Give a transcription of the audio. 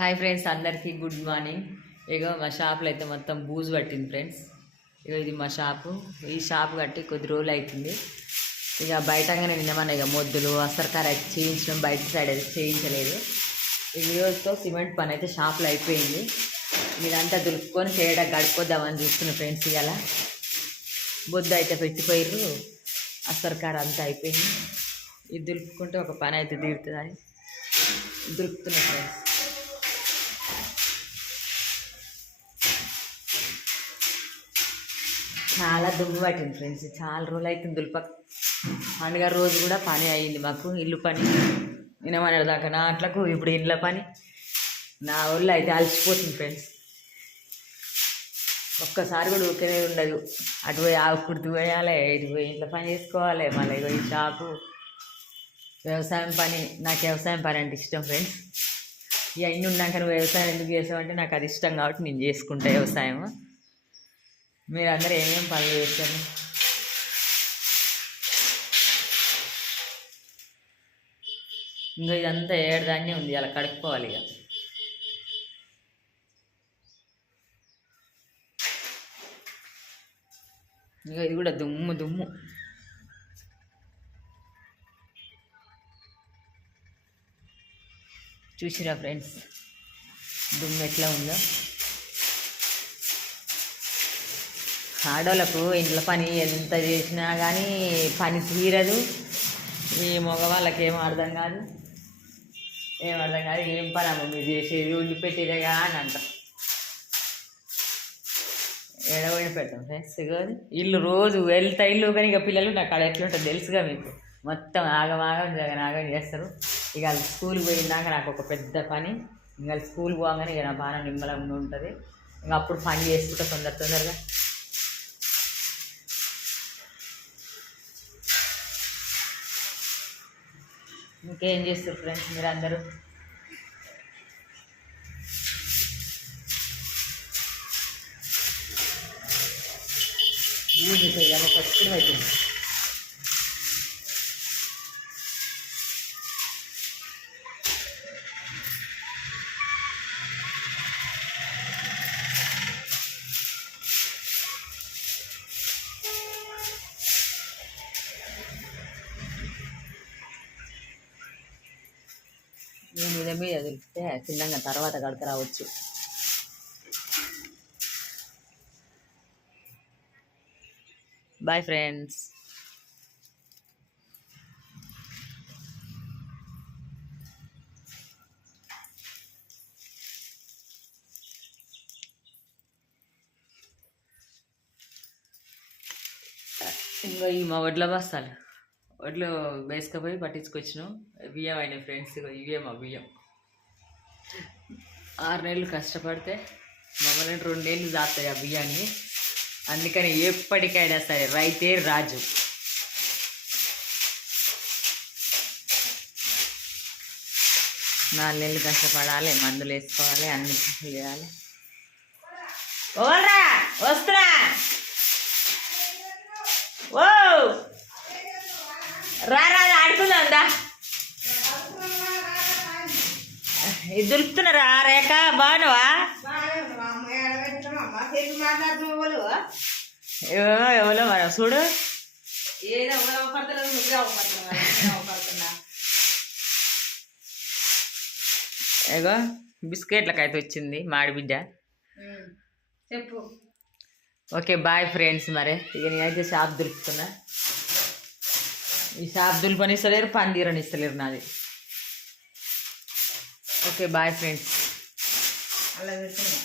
Hi friends అందరికీ good morning ఇగో మా షాప్లో అయితే మొత్తం బూజు పట్టింది ఫ్రెండ్స్ ఇగో ఇది మా షాపు ఈ షాప్ కట్టి కొద్ది రోజులు అవుతుంది ఇక బయటగానే నిన్నమన్నా ఇక మొద్దులు అసరకార అయితే చేయించడం బయట సైడ్ అయితే చేయించలేదు. ఈ రోజుతో సిమెంట్ పని అయితే షాప్లో అయిపోయింది. మీరంతా దులుపుకొని చేయడం గడుపుకోద్దామని చూస్తున్న ఫ్రెండ్స్ ఇవాళ బొద్దు అయితే పెట్టిపోయారు అసరకార అంతా అయిపోయింది. ఇది దులుపుకుంటే ఒక పని అయితే తీరుతుందని దులుపుతున్నా ఫ్రెండ్స్ చాలా దుమ్ము పట్టింది ఫ్రెండ్స్. చాలా రోజులు అవుతుంది దులుపక. పండుగ రోజు కూడా పని అయ్యింది మాకు. ఇల్లు పని వినమనే దాకా నాట్లకు ఇప్పుడు ఇండ్ల పని. నా ఊళ్ళో అయితే అలసిపోతుంది ఫ్రెండ్స్. ఒక్కసారి కూడా ఊరికే ఉండదు. అటు పోయి ఆకుడు పోయాలి ఇటు పోయి ఇంట్లో పని చేసుకోవాలి మళ్ళీ పోయి ఈ షాపు. వ్యవసాయం పని నాకు వ్యవసాయం పని అంటే ఇష్టం ఫ్రెండ్స్. ఇక ఉన్నాక నువ్వు వ్యవసాయం ఎందుకు చేసావంటే నాకు అది ఇష్టం కాబట్టి నేను చేసుకుంటా వ్యవసాయం మీరు ఏమేమి పనులు చేస్తారు ఇంకా ఇదంతా ఏడదాన్నే ఉంది అలా కడుక్కోవాలి ఇక ఇంకా ఇది కూడా దుమ్ము దుమ్ము చూసిరా ఫ్రెండ్స్ దుమ్ము ఎట్లా ఉందో ఆడవాళ్ళకు ఇంట్లో పని ఎంత చేసినా కానీ పని తీరదు. ఈ మగవాళ్ళకి ఏం అర్థం కాదు. ఏం అర్థం కాదు. ఏం పని అమ్మ మీరు చేసేది ఉండి పెట్టేదేగా అని అంటాం. ఎడబడి పెడతాం ఫ్రెండ్స్ కాదు ఇల్లు రోజు వెళ్తా ఇల్లు కానీ ఇక పిల్లలు నాకు అక్కడ ఎట్లుంటుంది తెలుసుగా మీకు? మొత్తం ఆగం ఆగం జగన్ ఆగం చేస్తారు. ఇక వాళ్ళు స్కూల్కి పోయినాక నాకు ఒక పెద్ద పని. ఇంకా స్కూల్ పోగానే ఇక నా బాగా నిమ్మలంగా ఉంటుంది. ఇంకా అప్పుడు పని చేసుకుంటా తొందర తొందరగా. ఇంకేం చేస్తారు ఫ్రెండ్స్ మీరు అందరూ యూజ్ చేయాలి ఫస్ట్ అవుతుంది నేను మీద మీద దొరికితే చిన్నగా తర్వాత గడక రావచ్చు. బాయ్ ఫ్రెండ్స్ ఇంకా ఈ మా వడ్ల బస్తాలు. వడ్లు వేసుకపోయి పట్టించుకొచ్చినాం. బియ్యం అయినాయి ఫ్రెండ్స్ ఇవే మా బియ్యం. ఆరు నెలలు కష్టపడితే మమ్మల్ని రెండేళ్ళు దాస్తాయి ఆ బియ్యాన్ని. అందుకని ఎప్పటికైనా సరే రైతే రాజు. నాలుగు నెలలు కష్టపడాలి మందులు వేసుకోవాలి అన్ని చేయాలి. ఓరా వస్తురా. ఓ! రా రా ఆడుకుందాం దా. ఇది దులుపుతున్నారా రేఖ బాగున్నావా? ఎవరో మరి చూడు. ఏగో బిస్కెట్లకైతే వచ్చింది మాడి బిడ్డ. చెప్పు. ఓకే బాయ్ ఫ్రెండ్స్ మరి. ఇక నేనైతే షాప్ దులుపుతున్నా ఈ పని దులుపనిస్తలేరు పందీరని ఇస్తలేరు నాది. Okay bye friends. అలా పెడుతున్నా